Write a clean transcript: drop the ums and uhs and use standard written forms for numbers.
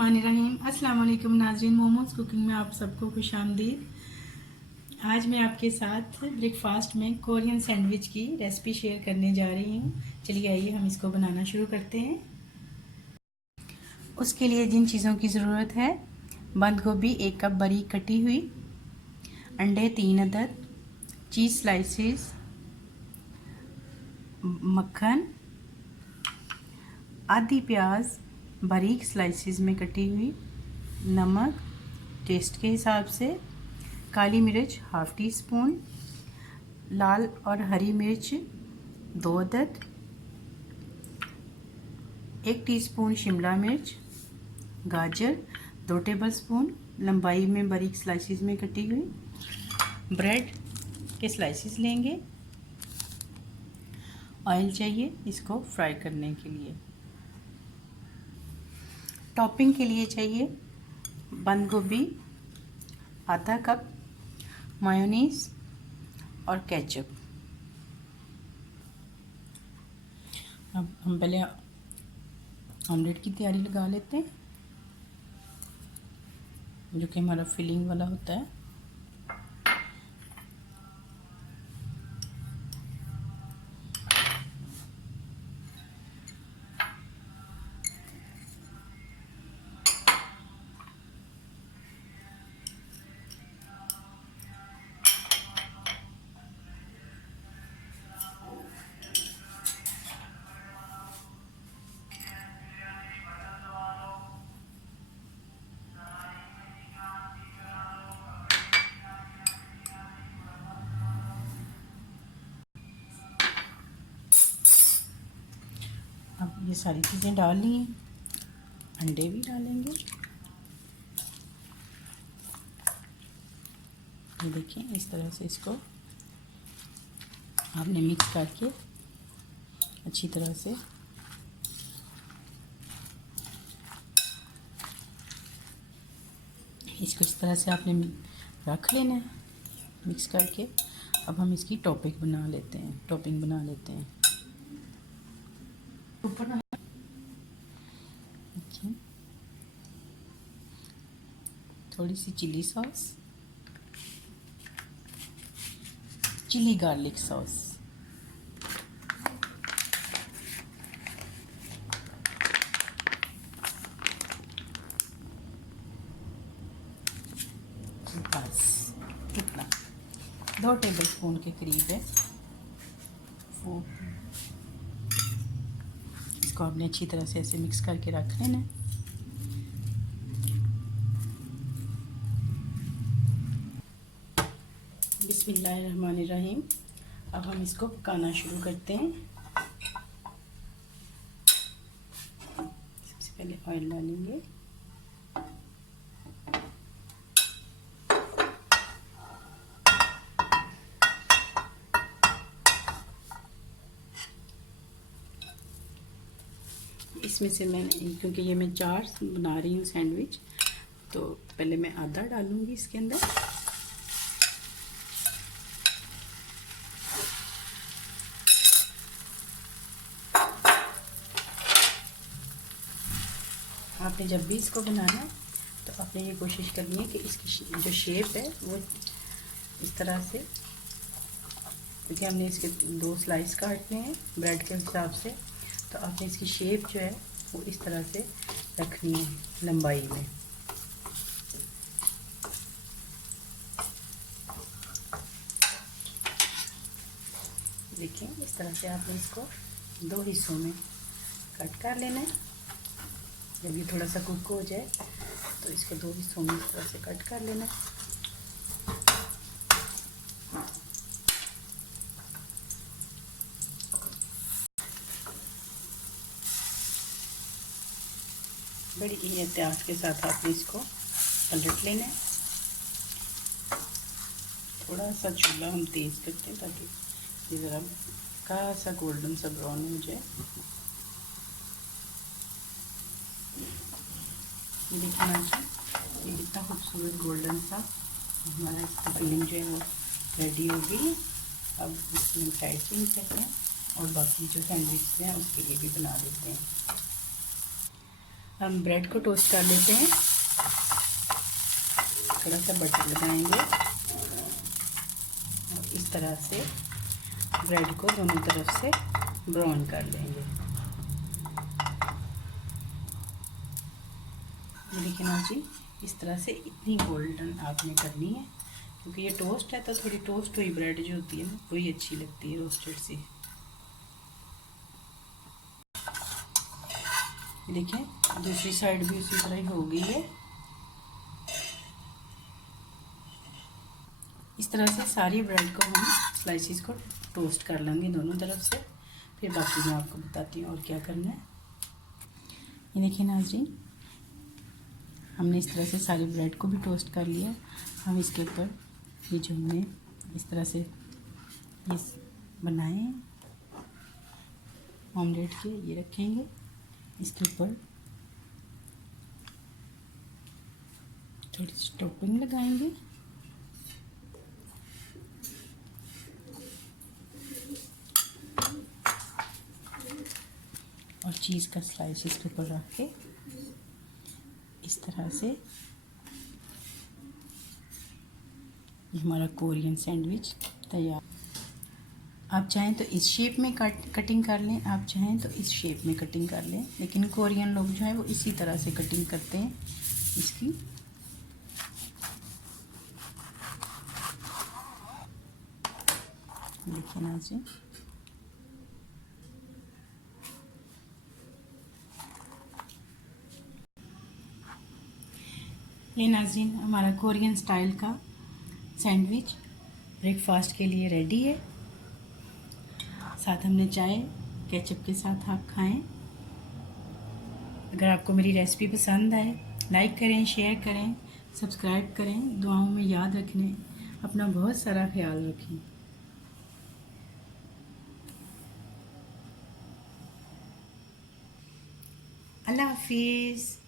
बिस्मिल्लाहिर्रहमानिर्रहीम। अस्सलाम वालेकुम नाज़रीन, मोमोज़ कुकिंग में आप सबको खुश आमदीद। आज मैं आपके साथ ब्रेकफास्ट में कोरियन सैंडविच की रेसिपी शेयर करने जा रही हूँ। चलिए आइए हम इसको बनाना शुरू करते हैं। उसके लिए जिन चीज़ों की ज़रूरत है, बंद गोभी 1 कप बारीक कटी हुई, अंडे 3 अदद, चीज़ स्लाइसेस, मक्खन, आधी प्याज बारीक स्लाइसेस में कटी हुई, नमक टेस्ट के हिसाब से, काली मिर्च हाफ़ टी स्पून, लाल और हरी मिर्च 2 अदद, 1 टीस्पून शिमला मिर्च, गाजर 2 टेबलस्पून लंबाई में बारीक स्लाइसेस में कटी हुई, ब्रेड के स्लाइसेस लेंगे, ऑयल चाहिए इसको फ्राई करने के लिए। टॉपिंग के लिए चाहिए बंद गोभी, आधा कप मायोनीज और केचप। अब हम पहले ऑमलेट की तैयारी लगा लेते हैं, जो कि हमारा फिलिंग वाला होता है। अब ये सारी चीज़ें डाल ली हैं, अंडे भी डालेंगे। ये देखिए इस तरह से इसको आपने मिक्स करके अच्छी तरह से इसको इस तरह से आपने रख लेना है मिक्स करके। अब हम इसकी टॉपिंग बना लेते हैं। ऊपर थोड़ी सी chilli sauce, chilli garlic sauce, बस इतना 2 टेबलस्पून के करीब है। इसको आपने अच्छी तरह से ऐसे मिक्स करके रख लेना है। बिस्मिल्लाहिर्रहमानिर्रहीम। अब हम इसको पकाना शुरू करते हैं। सबसे पहले ऑयल डालेंगे, इसमें से मैंने, क्योंकि ये मैं 4 बना रही हूँ सैंडविच, तो पहले मैं आधा डालूंगी इसके अंदर। आपने जब भी इसको बनाना है तो आपने ये कोशिश करनी है कि इसकी जो शेप है वो इस तरह से, क्योंकि हमने इसके 2 स्लाइस काटने हैं ब्रेड के हिसाब से, तो आपने इसकी शेप जो है वो इस तरह से रखनी है लंबाई में। देखिए इस तरह से आपने इसको 2 हिस्सों में कट कर लेना है। जब ये थोड़ा सा कुक हो जाए तो इसको 2 हिस्सों में इस तरह से कट कर लेना है। बड़ी एहतियात के साथ आपने इसको पलट लेना है। थोड़ा सा चूल्हा हम तेज़ करते हैं ताकि ये ज़रा हल्का सा गोल्डन सा ब्राउन हो जाए। ये देखना चाहिए, ये कितना खूबसूरत गोल्डन सा हमारा इसका फिलिंग जो है वो रेडी होगी। अब इसमें साइड चेंज करते हैं और बाकी जो सैंडविच हैं उसके लिए भी बना लेते हैं। हम ब्रेड को टोस्ट कर लेते हैं। थोड़ा सा बटर लगाएंगे और इस तरह से ब्रेड को दोनों तरफ से ब्राउन कर लेंगे। देखिए ना जी, इस तरह से इतनी गोल्डन आपने करनी है, क्योंकि ये टोस्ट है तो थोड़ी टोस्ट हुई ब्रेड जो होती है ना वही अच्छी लगती है रोस्टेड सी। देखिए दूसरी साइड भी उसी तरह ही हो गई है। इस तरह से सारी ब्रेड को हम स्लाइसिस को टोस्ट कर लेंगे दोनों तरफ से, फिर बाकी मैं आपको बताती हूँ और क्या करना है। ये देखिए नाज़रीन, हमने इस तरह से सारी ब्रेड को भी टोस्ट कर लिया। हम इसके ऊपर ये जो हमने इस तरह से ये बनाए हैं ऑमलेट के, ये रखेंगे। इसके ऊपर थोड़ी सी टॉपिंग लगाएंगे और चीज़ का स्लाइस इसके ऊपर रख के इस तरह से हमारा कोरियन सैंडविच तैयार। आप चाहें तो इस शेप में कटिंग कर लें, आप चाहें तो इस शेप में कटिंग कर लें, लेकिन कोरियन लोग जो है वो इसी तरह से कटिंग करते हैं इसकी। देखिए ना जी, ये नाज़रीन हमारा कोरियन स्टाइल का सैंडविच ब्रेकफास्ट के लिए रेडी है। साथ हमने चाय केचप के साथ आप खाएं। अगर आपको मेरी रेसिपी पसंद आए, लाइक करें, शेयर करें, सब्सक्राइब करें। दुआओं में याद रखने, अपना बहुत सारा ख्याल रखें। अल्लाह हाफिज़।